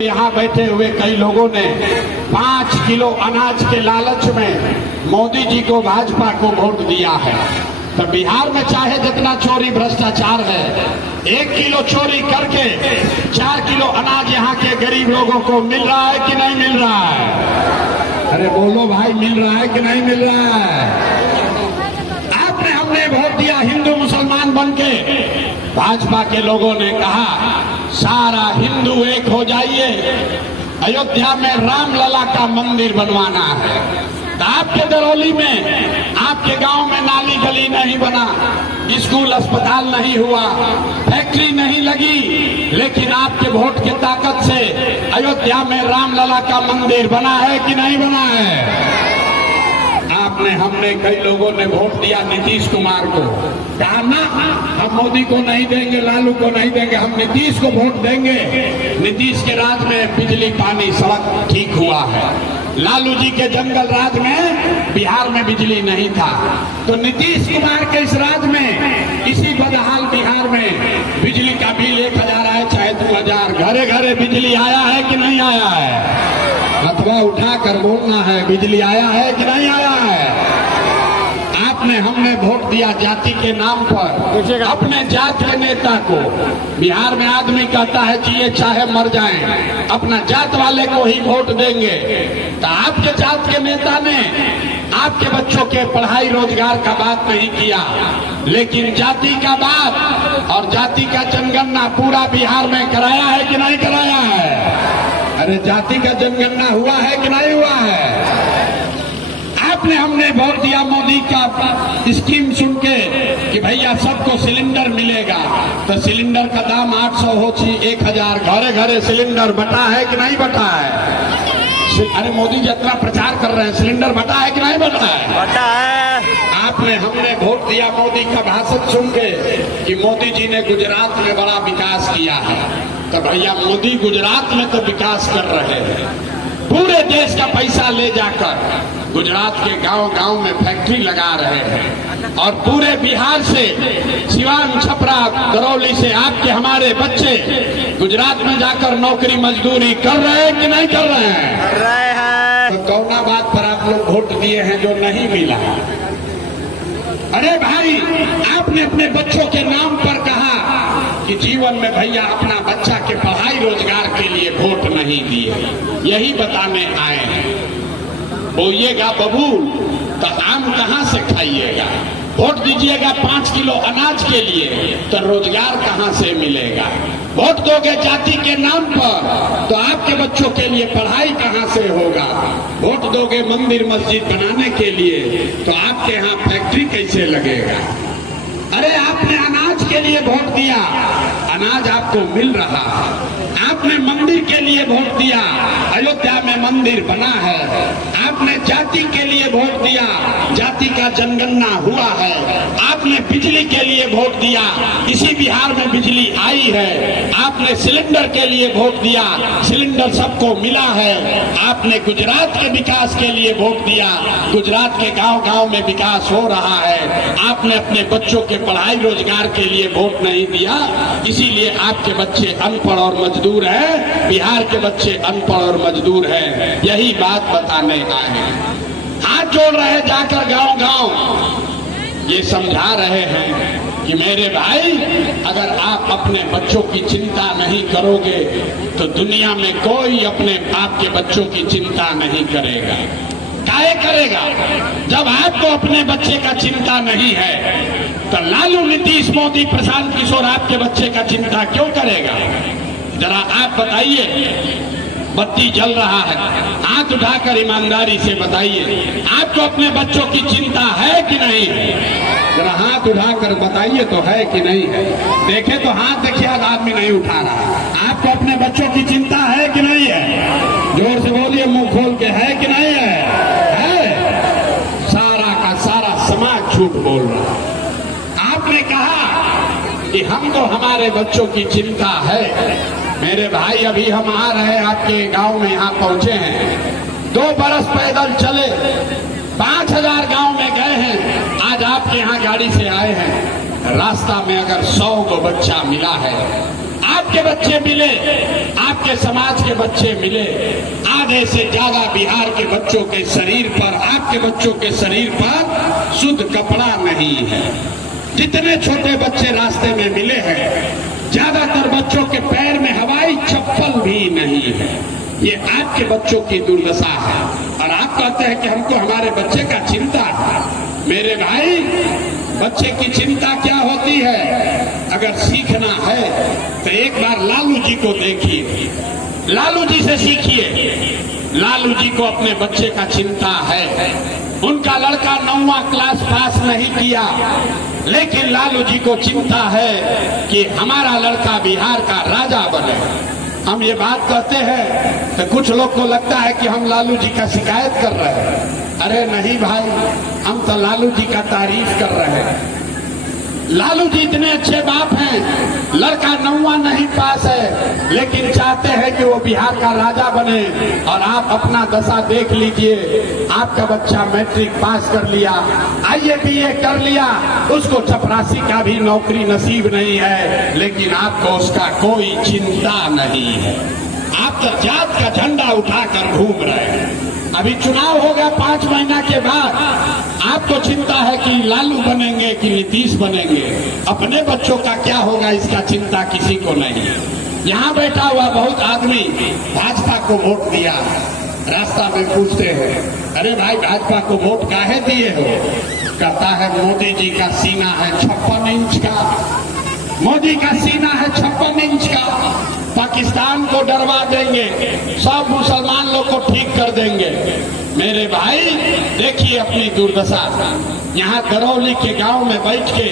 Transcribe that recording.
यहाँ बैठे हुए कई लोगों ने 5 किलो अनाज के लालच में मोदी जी को, भाजपा को वोट दिया है। तो बिहार में चाहे जितना चोरी भ्रष्टाचार है, 1 किलो चोरी करके 4 किलो अनाज यहाँ के गरीब लोगों को मिल रहा है कि नहीं मिल रहा है? अरे बोलो भाई, मिल रहा है कि नहीं मिल रहा है? आपने हमने वोट दिया हिंदू मुसलमान बनके। भाजपा के लोगों ने कहा सारा हिंदू एक हो जाइए, अयोध्या में रामलला का मंदिर बनवाना है। तो आपके दरौली में, आपके गांव में नाली गली नहीं बना, स्कूल अस्पताल नहीं हुआ, फैक्ट्री नहीं लगी, लेकिन आपके वोट की ताकत से अयोध्या में रामलला का मंदिर बना है कि नहीं बना है? आपने हमने कई लोगों ने वोट दिया नीतीश कुमार को, कहा ना हम मोदी को नहीं देंगे, लालू को नहीं देंगे, हम नीतीश को वोट देंगे। नीतीश के राज में बिजली पानी सड़क ठीक हुआ है। लालू जी के जंगल राज में बिहार में बिजली नहीं था। तो नीतीश कुमार के इस राज में, इसी बदहाल बिहार में बिजली का बिल 1000 आए चाहे 2000, घरे घरे बिजली आया है कि नहीं आया है? अथवा उठाकर बोलना है, बिजली आया है कि नहीं आया है? आपने हमने वोट दिया जाति के नाम पर, अपने जात के नेता को। बिहार में आदमी कहता है कि ये चाहे मर जाएं, अपना जात वाले को ही वोट देंगे। तो आपके जात के नेता ने आपके बच्चों के पढ़ाई रोजगार का बात नहीं किया, लेकिन जाति का बात और जाति का जनगणना पूरा बिहार में कराया है कि नहीं कराया है? अरे जाति का जनगणना हुआ है कि नहीं हुआ है? आपने हमने वोट दिया मोदी का स्कीम सुन के कि भैया सबको सिलेंडर मिलेगा। तो सिलेंडर का दाम 800 हो, 1000, घरे घरे सिलेंडर बटा है कि नहीं बटा है? अरे मोदी जी इतना प्रचार कर रहे हैं, सिलेंडर बटा है कि नहीं बटा है? बटा है। आपने हमने वोट दिया मोदी का भाषण सुन के कि मोदी जी ने गुजरात में बड़ा विकास किया है। तो भैया मोदी गुजरात में तो विकास कर रहे हैं, पूरे देश का पैसा ले जाकर गुजरात के गांव गांव में फैक्ट्री लगा रहे हैं, और पूरे बिहार से, सिवान, छपरा, दरौली से आपके हमारे बच्चे गुजरात में जाकर नौकरी मजदूरी कर रहे हैं कि नहीं कर रहे हैं? कर रहे हैं। तो कौना बात पर आप लोग वोट दिए हैं जो नहीं मिला? अरे भाई, आपने अपने बच्चों के नाम पर कहा कि जीवन में भैया अपना बच्चा के पढ़ाई रोजगार के लिए वोट नहीं दिए, यही बताने आए हैं। बोइएगा बबूल तो आम कहाँ से खाइएगा? वोट दीजिएगा 5 किलो अनाज के लिए तो रोजगार कहाँ से मिलेगा? वोट दोगे जाति के नाम पर तो आपके बच्चों के लिए पढ़ाई कहाँ से होगा? वोट दोगे मंदिर मस्जिद बनाने के लिए तो आपके यहाँ फैक्ट्री कैसे लगेगा? अरे आपने अनाज के लिए वोट दिया, अनाज आपको मिल रहा है। आपने मंदिर के लिए वोट दिया, अयोध्या में मंदिर बना है। आपने जाति के लिए वोट दिया, जाति का जनगणना हुआ है। आपने बिजली के लिए वोट दिया, इसी बिहार में बिजली आई है। आपने सिलेंडर के लिए वोट दिया, सिलेंडर सबको मिला है। आपने गुजरात के विकास के लिए वोट दिया, गुजरात के गांव गांव में विकास हो रहा है। आपने अपने बच्चों के पढ़ाई रोजगार के लिए वोट नहीं दिया, इसीलिए आपके बच्चे अनपढ़ और मजदूर हैं, बिहार के बच्चे अनपढ़ और मजदूर हैं। यही बात बताने आए हैं। हाथ जोड़ रहे हैं जाकर गांव गांव, ये समझा रहे हैं कि मेरे भाई, अगर आप अपने बच्चों की चिंता नहीं करोगे तो दुनिया में कोई अपने आपके बच्चों की चिंता नहीं करेगा। काहे करेगा? जब आपको अपने बच्चे का चिंता नहीं है तो लालू, नीतीश, मोदी, प्रशांत किशोर आपके बच्चे का चिंता क्यों करेगा? जरा आप बताइए, बत्ती जल रहा है, हाथ उठाकर ईमानदारी से बताइए, आपको अपने बच्चों की चिंता है कि नहीं है? जरा हाथ उठाकर बताइए तो है कि नहीं है? देखे तो हाथ देखिए, आदमी नहीं उठा रहा। आपको अपने बच्चों की चिंता है कि नहीं है? जोर से बोलिए, मुंह खोल के, है कि नहीं है? सारा का सारा समाज झूठ बोल रहा। आपने कहा कि हमको हमारे बच्चों की चिंता है। मेरे भाई, अभी हम आ रहे हैं आपके गांव में, यहाँ पहुंचे हैं, 2 बरस पैदल चले, 5000 गांव में गए हैं, आज आपके यहाँ गाड़ी से आए हैं। रास्ता में अगर 100 को बच्चा मिला है आपके बच्चे मिले, आपके समाज के बच्चे मिले, आधे से ज्यादा बिहार के बच्चों के शरीर पर, आपके बच्चों के शरीर पर शुद्ध कपड़ा नहीं है। जितने छोटे बच्चे रास्ते में मिले हैं, ज्यादातर बच्चों के पैर में हवाई चप्पल भी नहीं है। ये आपके बच्चों की दुर्दशा है और आप कहते हैं कि हमको हमारे बच्चे का चिंता है। मेरे भाई, बच्चे की चिंता क्या होती है? अगर सीखना है तो एक बार लालू जी को देखिए, लालू जी से सीखिए। लालू जी को अपने बच्चे का चिंता है। उनका लड़का 9वां क्लास पास नहीं किया, लेकिन लालू जी को चिंता है कि हमारा लड़का बिहार का राजा बने। हम ये बात कहते हैं तो कुछ लोग को लगता है कि हम लालू जी का शिकायत कर रहे हैं। अरे नहीं भाई, हम तो लालू जी का तारीफ कर रहे हैं। लालू जी इतने अच्छे बाप हैं, लड़का 9वां नहीं पास है, लेकिन चाहते हैं कि वो बिहार का राजा बने। और आप अपना दशा देख लीजिए, आपका बच्चा मैट्रिक पास कर लिया, IABA कर लिया, उसको चपरासी का भी नौकरी नसीब नहीं है, लेकिन आपको उसका कोई चिंता नहीं है। आप तो जात का झंडा उठाकर घूम रहे हैं। अभी चुनाव होगा 5 महीना के बाद, आपको चिंता है कि लालू बनेंगे कि नीतीश बनेंगे। अपने बच्चों का क्या होगा इसका चिंता किसी को नहीं है। यहाँ बैठा हुआ बहुत आदमी भाजपा को वोट दिया, रास्ता में पूछते हैं, अरे भाई भाजपा को वोट काहे दिए हो? कहता है मोदी जी का सीना है 56 इंच का, मोदी का सीना है 56 इंच का, पाकिस्तान को डरवा देंगे, सब मुसलमान लोग को ठीक कर देंगे। मेरे भाई देखिए अपनी दुर्दशा। यहाँ करौली के गांव में बैठ के